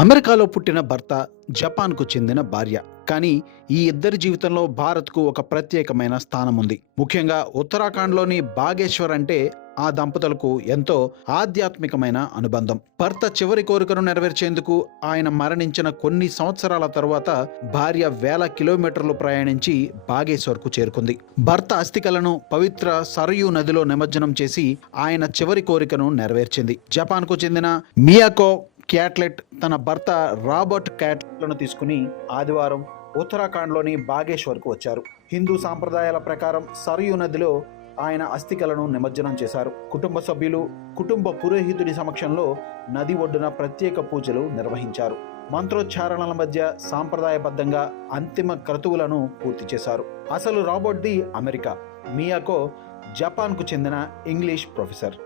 అమెరికాలో పుట్టిన భర్త, జపాన్కు చెందిన భార్య. కానీ ఈ ఇద్దరి జీవితంలో భారత్కు ఒక ప్రత్యేకమైన స్థానం ఉంది. ముఖ్యంగా ఉత్తరాఖండ్లోని బాగేశ్వర్ అంటే ఆ దంపతులకు ఎంతో ఆధ్యాత్మికమైన అనుబంధం. భర్త చివరి కోరికను నెరవేర్చేందుకు ఆయన మరణించిన కొన్ని సంవత్సరాల తరువాత భార్య వేల కిలోమీటర్లు ప్రయాణించి బాగేశ్వర్కు చేరుకుంది. భర్త అస్థికలను పవిత్ర సరయూ నదిలో నిమజ్జనం చేసి ఆయన చివరి కోరికను నెరవేర్చింది. జపాన్కు చెందిన మియాకో క్యాట్లెట్ తన భర్త రాబర్ట్ క్యాట్లెట్లను తీసుకుని ఆదివారం ఉత్తరాఖండ్లోని బాగేశ్వర్కు వచ్చారు. హిందూ సాంప్రదాయాల ప్రకారం సరయూ నదిలో ఆయన అస్థికలను నిమజ్జనం చేశారు. కుటుంబ సభ్యులు, కుటుంబ పురోహితుడి సమక్షంలో నది ఒడ్డున ప్రత్యేక పూజలు నిర్వహించారు. మంత్రోచ్చారణల మధ్య సాంప్రదాయబద్ధంగా అంతిమ క్రతువులను పూర్తి చేశారు. అసలు రాబర్ట్ది అమెరికా, మియాకో జపాన్కు చెందిన ఇంగ్లీష్ ప్రొఫెసర్.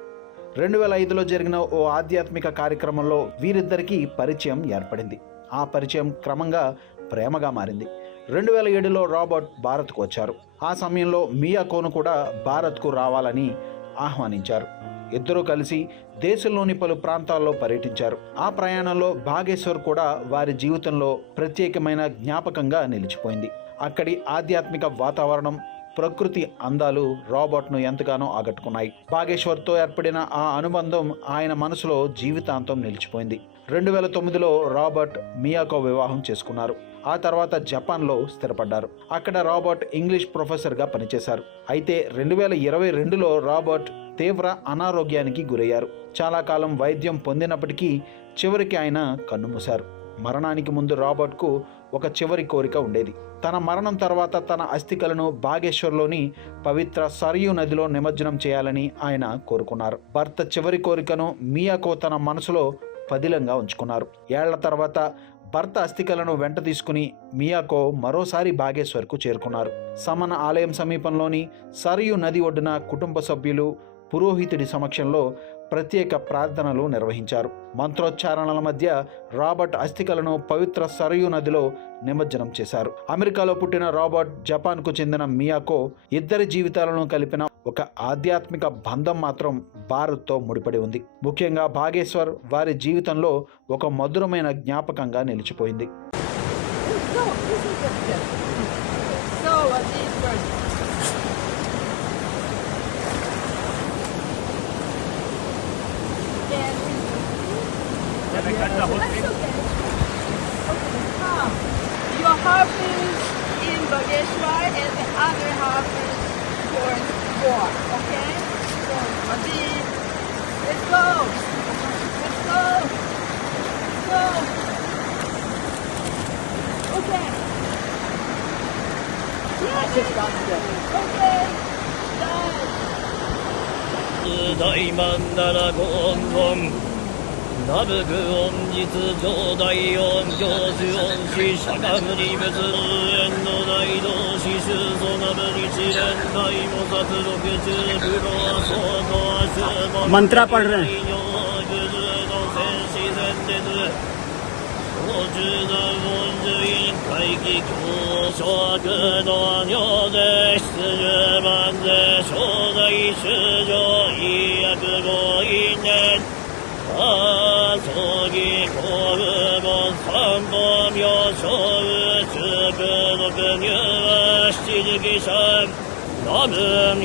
2005లో జరిగిన ఓ ఆధ్యాత్మిక కార్యక్రమంలో వీరిద్దరికీ పరిచయం ఏర్పడింది. ఆ పరిచయం క్రమంగా ప్రేమగా మారింది. 2007లో రాబర్ట్ భారత్కు వచ్చారు. ఆ సమయంలో మియాకోను కూడా భారత్కు రావాలని ఆహ్వానించారు. ఇద్దరూ కలిసి దేశంలోని పలు ప్రాంతాల్లో పర్యటించారు. ఆ ప్రయాణంలో బాగేశ్వర్ కూడా వారి జీవితంలో ప్రత్యేకమైన జ్ఞాపకంగా నిలిచిపోయింది. అక్కడి ఆధ్యాత్మిక వాతావరణం, ప్రకృతి అందాలు రాబర్ట్ను ఎంతగానో ఆకట్టుకున్నాయి. బాగేశ్వర్తో ఏర్పడిన ఆ అనుబంధం ఆయన మనసులో జీవితాంతం నిలిచిపోయింది. 2009లో రాబర్ట్ మియాకో వివాహం చేసుకున్నారు. ఆ తర్వాత జపాన్లో స్థిరపడ్డారు. అక్కడ రాబర్ట్ ఇంగ్లీష్ ప్రొఫెసర్గా పనిచేశారు. అయితే 2022లో రాబర్ట్ తీవ్ర అనారోగ్యానికి గురయ్యారు. చాలా కాలం వైద్యం పొందినప్పటికీ చివరికి ఆయన కన్నుమూశారు. మరణానికి ముందు రాబర్ట్కు ఒక చివరి కోరిక ఉండేది. తన మరణం తర్వాత తన అస్థికలను బాగేశ్వర్లోని పవిత్ర సరయూ నదిలో నిమజ్జనం చేయాలని ఆయన కోరుకున్నారు. భర్త చివరి కోరికను మియాకో తన మనసులో పదిలంగా ఉంచుకున్నారు. ఏళ్ల తర్వాత భర్త అస్థికలను వెంట తీసుకుని మియాకో మరోసారి బాగేశ్వర్కు చేరుకున్నారు. సమన ఆలయం సమీపంలోని సరయూ నది ఒడ్డున కుటుంబ సభ్యులు, పురోహితుడి సమక్షంలో ప్రత్యేక ప్రార్థనలు నిర్వహించారు. మంత్రోచ్చారణల మధ్య రాబర్ట్ అస్థికలను పవిత్ర సరయూ నదిలో నిమజ్జనం చేశారు. అమెరికాలో పుట్టిన రాబర్ట్, జపాన్కు చెందిన మియాకో ఇద్దరి జీవితాలను కలిపిన ఒక ఆధ్యాత్మిక బంధం మాత్రం భారత్తో ముడిపడి ఉంది. ముఖ్యంగా బాగేశ్వర్ వారి జీవితంలో ఒక మధురమైన జ్ఞాపకంగా నిలిచిపోయింది. Your half is in Bageshwar and the other half is for war, okay? So, Adib, let's go! Let's go! Let's go! Okay. Yes! Okay. Done. 大曼那拉ゴンゴンナブグオン実上大音教主音師釈迦牟尼仏縁の大同志宗祖ナブ日蓮大菩薩六中不老僧の阿修मंत्रा पढ़ रहे हैं। 나는